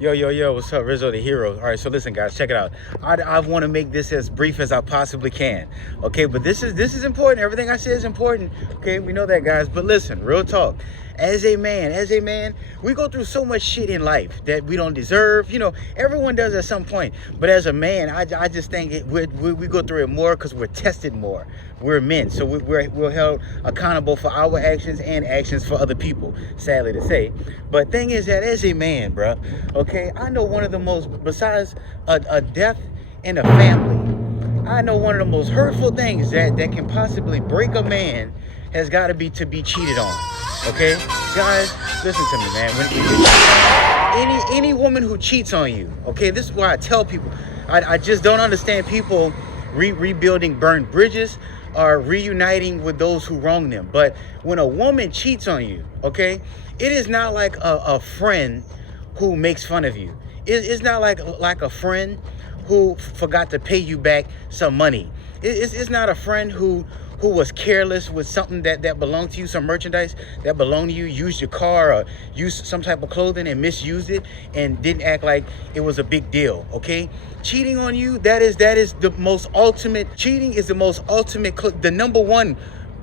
Yo, what's up? Rizzo the Hero. All right, so listen, guys, check it out. I want to make this as brief as I possibly can. Okay, but this is important. Everything I say is important. Okay, we know that, guys. But listen, real talk. As a man, we go through so much shit in life that we don't deserve. You know, everyone does at some point. But as a man, I just think we go through it more because we're tested more. We're men, so we're held accountable for our actions and actions for other people, sadly to say. But thing is that as a man, bro, okay, I know one of the most, besides a death in a family, I know one of the most hurtful things that can possibly break a man has got to be cheated on. Okay, guys, listen to me, man. When you cheat, any woman who cheats on you, okay, this is why I tell people, I just don't understand people rebuilding burned bridges or reuniting with those who wronged them. But when a woman cheats on you, okay, it is not like a friend who makes fun of you. It's not like a friend who forgot to pay you back some money. It's not a friend who was careless with something that belonged to you, some merchandise that belonged to you, used your car or used some type of clothing and misused it and didn't act like it was a big deal, okay? Cheating on you, that is the most ultimate, cheating is the most ultimate, the number one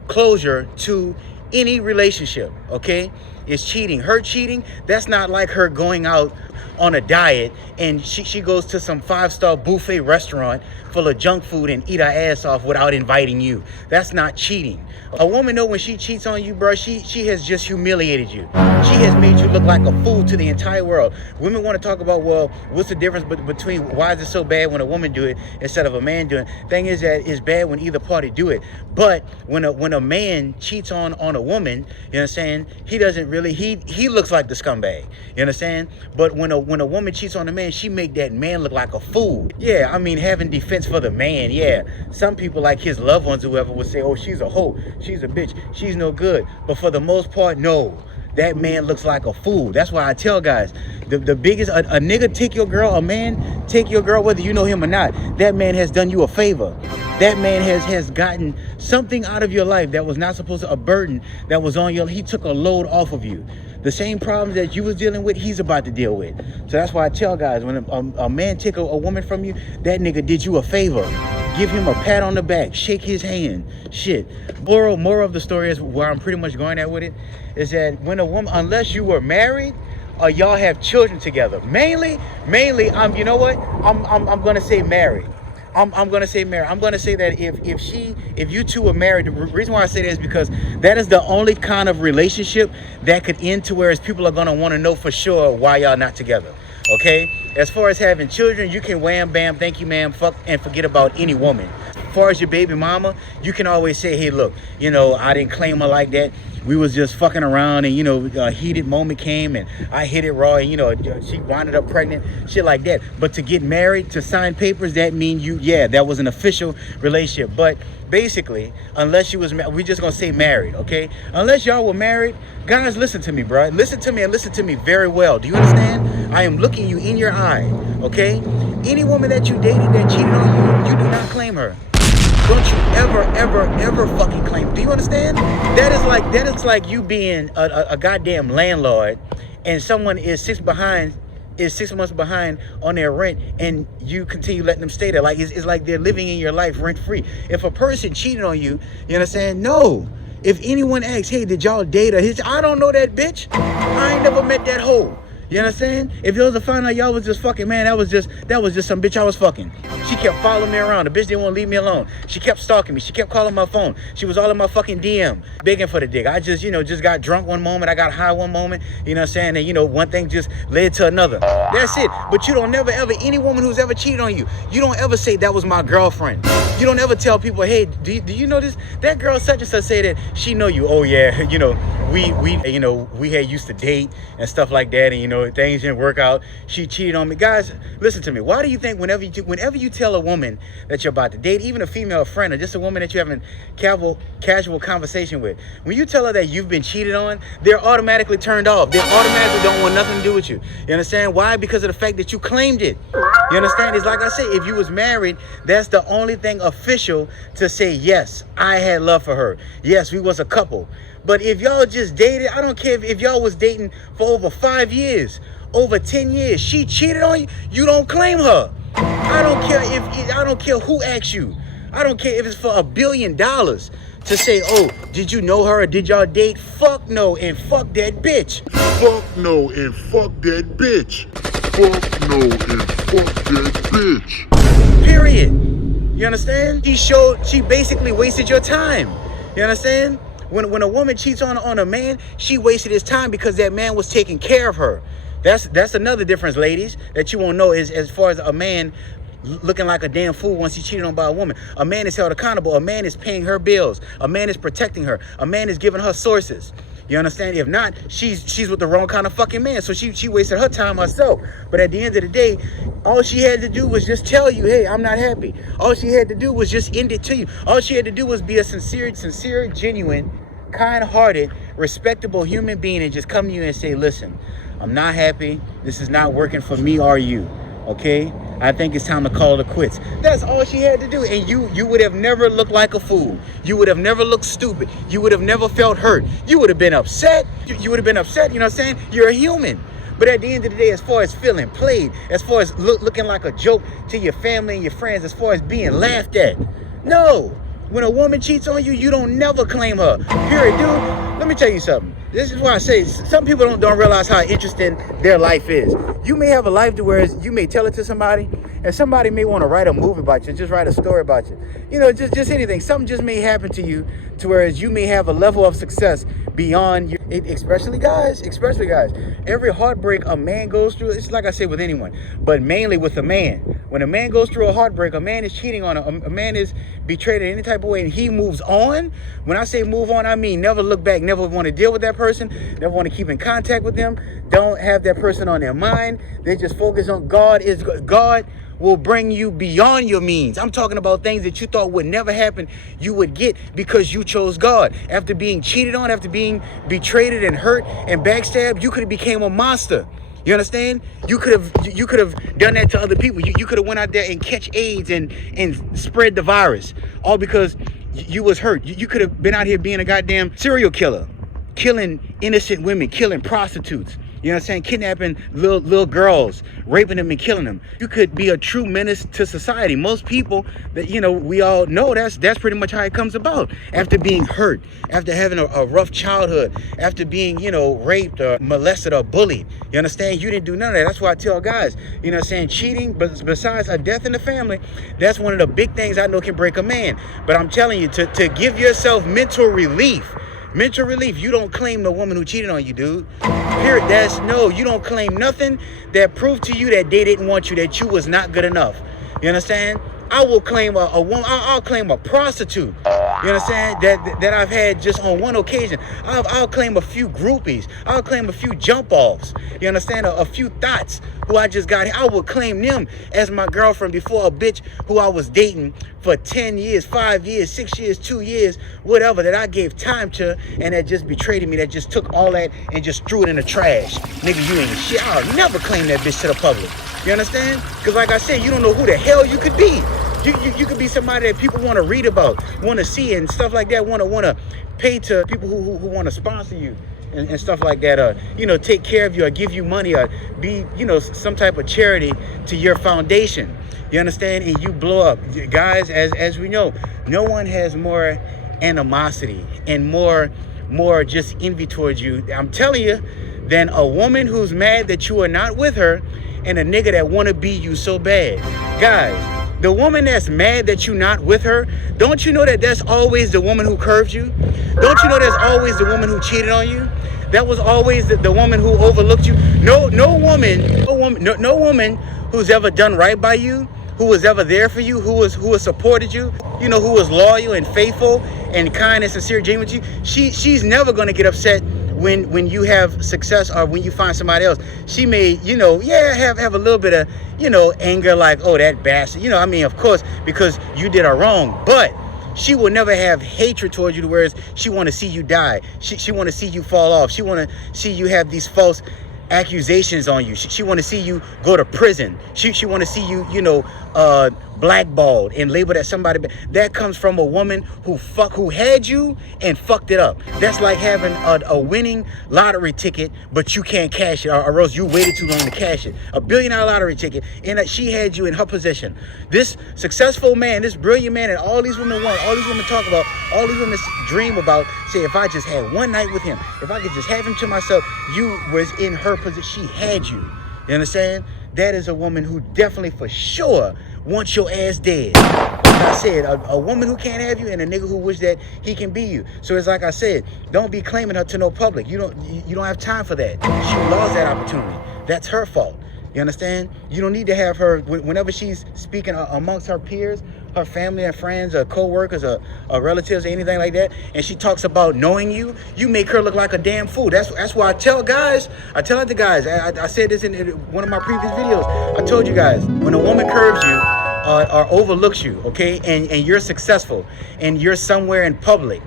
closure to any relationship, okay? Is cheating. Her cheating, that's not like her going out on a diet and she goes to some 5-star buffet restaurant full of junk food and eat her ass off without inviting you. That's not cheating. A woman know when she cheats on you, bro, she has just humiliated you. She has made you look like a fool to the entire world. Women want to talk about, well, what's the difference between why is it so bad when a woman do it instead of a man doing it? Thing is that it's bad when either party do it. But when a man cheats on a woman, you know what I'm saying, he doesn't really, he looks like the scumbag. You understand? But when a woman cheats on a man, she make that man look like a fool. Yeah, I mean, having defense for the man, yeah. Some people, like his loved ones, whoever, would say, oh, she's a hoe, she's a bitch, she's no good. But for the most part, no. That man looks like a fool. That's why I tell guys, the biggest, a nigga take your girl, a man take your girl, whether you know him or not, that man has done you a favor. That man has gotten something out of your life that was not supposed to, a burden that was on your, he took a load off of you. The same problems that you was dealing with, he's about to deal with. So that's why I tell guys, when a man take a woman from you, that nigga did you a favor. Give him a pat on the back, shake his hand, shit. Moral of the story is, where I'm pretty much going at with it, is that when a woman, unless you were married or y'all have children together, mainly, you know what? I'm gonna say married. I'm gonna say married. I'm gonna say that if you two are married, the reason why I say that is because that is the only kind of relationship that could end to whereas people are gonna want to know for sure why y'all not together. Okay? As far as having children, you can wham bam, thank you ma'am, fuck and forget about any woman. As far as your baby mama, you can always say, hey, look, you know, I didn't claim her like that. We was just fucking around and, you know, a heated moment came and I hit it raw and, you know, she wound up pregnant, shit like that. But to get married, to sign papers, that means that was an official relationship. But basically, unless you was married, we just gonna say married, okay? Unless y'all were married, guys, listen to me, bro. Listen to me and listen to me very well. Do you understand? I am looking you in your eye, okay? Any woman that you dated that cheated on you, you do not claim her. Don't you ever fucking claim. Do you understand? That is like you being a goddamn landlord and someone is 6 months behind on their rent and you continue letting them stay there. Like it's like they're living in your life rent free. If a person cheated on you, you understand? No. If anyone asks, hey, did y'all date her? I don't know that bitch. I ain't never met that hoe. You understand? If it was to find out y'all was just fucking, man, that was just some bitch I was fucking. She kept following me around. The bitch didn't want to leave me alone. She kept stalking me. She kept calling my phone. She was all in my fucking DM, begging for the dick. I just, just got drunk one moment. I got high one moment. You know what I'm saying? And, one thing just led to another. That's it. But you don't never, ever, any woman who's ever cheated on you, you don't ever say that was my girlfriend. You don't ever tell people, hey, do you know this? That girl such and such say that she know you. Oh, yeah, we had used to date and stuff like that. And, things didn't work out. She cheated on me. Guys, listen to me. Why do you think whenever you tell a woman that you're about to date, even a female friend or just a woman that you're having casual conversation with, when you tell her that you've been cheated on, they're automatically turned off. They automatically don't want nothing to do with you. You understand? Why? Because of the fact that you claimed it. You understand? It's like I said, if you was married, that's the only thing official to say, yes, I had love for her. Yes, we was a couple. But if y'all just dated, I don't care if y'all was dating for over 5 years over 10 years. She cheated on you. You don't claim her. I don't care who asks you. I don't care if it's for $1 billion to say, oh, did you know her or did y'all date? Fuck no and fuck that bitch. Fuck no and fuck that bitch. Fuck no and fuck that bitch. Period. You understand? She basically wasted your time. You understand? When a woman cheats on a man, she wasted his time because that man was taking care of her. That's another difference, ladies, that you won't know is as far as a man looking like a damn fool once he's cheated on by a woman. A man is held accountable. A man is paying her bills. A man is protecting her. A man is giving her sources. You understand? If not, she's with the wrong kind of fucking man. So she wasted her time herself. But at the end of the day, all she had to do was just tell you, hey, I'm not happy. All she had to do was just end it to you. All she had to do was be a sincere, genuine, kind-hearted, respectable human being and just come to you and say, listen, I'm not happy. This is not working for me or you. Okay? I think it's time to call it quits. That's all she had to do. And you would have never looked like a fool. You would have never looked stupid. You would have never felt hurt. You would have been upset. You would have been upset. You know what I'm saying? You're a human. But at the end of the day, as far as feeling played, as far as looking like a joke to your family and your friends, as far as being laughed at, no. When a woman cheats on you, you don't never claim her. Period, dude. Let me tell you something. This is why I say some people don't realize how interesting their life is. You may have a life to where you may tell it to somebody, and somebody may want to write a movie about you, just write a story about you. You know, just anything. Something just may happen to you to whereas you may have a level of success beyond your, especially guys. Every heartbreak a man goes through, it's like I said with anyone, but mainly with a man. When a man goes through a heartbreak, a man is cheating on a man is betrayed in any type of way, and he moves on. When I say move on, I mean never look back, never want to deal with that person, never want to keep in contact with them, don't have that person on their mind. They just focus on God will bring you beyond your means. I'm talking about things that you thought would never happen, you would get because you chose God. After being cheated on, after being betrayed and hurt and backstabbed, you could have became a monster. You understand? You could have done that to other people. You could have went out there and catch AIDS and spread the virus, all because you was hurt. You could have been out here being a goddamn serial killer, killing innocent women, killing prostitutes. You know what I'm saying? Kidnapping little girls, raping them and killing them. You could be a true menace to society. Most people that, you know, we all know that's pretty much how it comes about. After being hurt, after having a rough childhood, after being, you know, raped or molested or bullied. You understand? You didn't do none of that. That's why I tell guys, you know what I'm saying? Cheating, but besides a death in the family, that's one of the big things I know can break a man. But I'm telling you, to give yourself mental relief, you don't claim the woman who cheated on you, dude. Period. You don't claim nothing that proved to you that they didn't want you, that you was not good enough. You understand? I will claim a woman. I'll claim a prostitute. You understand? That I've had just on one occasion. I'll claim a few groupies. I'll claim a few jump offs. You understand? A few thoughts who I just got. I will claim them as my girlfriend before a bitch who I was dating for 10 years, 5 years, 6 years, 2 years, whatever, that I gave time to, and that just betrayed me, that just took all that and just threw it in the trash. Nigga, you ain't shit. I'll never claim that bitch to the public. You understand? Because like I said, you don't know who the hell you could be. You could be somebody that people want to read about, want to see, and stuff like that, want to pay to people who want to sponsor you and stuff like that, you know, take care of you or give you money or be, you know, some type of charity to your foundation. You understand? And you blow up. Guys, as we know, no one has more animosity and more just envy towards you, I'm telling you, than a woman who's mad that you are not with her and a nigga that want to be you so bad. Guys, the woman that's mad that you're not with her, don't you know that that's always the woman who curved you? Don't you know that's always the woman who cheated on you? That was always the woman who overlooked you. No woman who's ever done right by you, who was ever there for you, who has supported you, you know, who was loyal and faithful and kind and sincere, genuine with you. She's never gonna get upset when you have success or when you find somebody else. She may, you know, have a little bit of, you know, anger, like, oh, that bastard, you know, I mean, of course, because you did her wrong, but she will never have hatred towards you, whereas she want to see you die. She want to see you fall off. She want to see you have these false accusations on you. She want to see you go to prison. She want to see you, you know, blackballed and labeled as somebody. That comes from a woman who had you and fucked it up. That's like having a winning lottery ticket, but you can't cash it, or else you waited too long to cash it. $1 billion lottery ticket, and that she had you in her possession. This successful man, this brilliant man, and all these women want, all these women talk about, all these women dream about, say, if I just had one night with him, if I could just have him to myself, you was in her position. She had you. You understand? That is a woman who definitely for sure wants your ass dead. Like I said, a woman who can't have you and a nigga who wish that he can be you. So it's like I said, don't be claiming her to no public. You don't have time for that. She lost that opportunity. That's her fault. You understand? You don't need to have her, whenever she's speaking amongst her peers, her family and friends, or co-workers, or relatives, or anything like that, and she talks about knowing you, you make her look like a damn fool. That's why I tell guys, I said this in one of my previous videos. I told you guys, when a woman curves you or overlooks you, okay, and you're successful, and you're somewhere in public,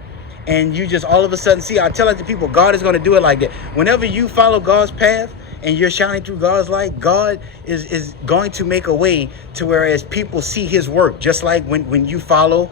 and you just all of a sudden see, I tell it to people, God is going to do it like that. Whenever you follow God's path, and you're shining through God's light, God is going to make a way to whereas people see his work. Just like when you follow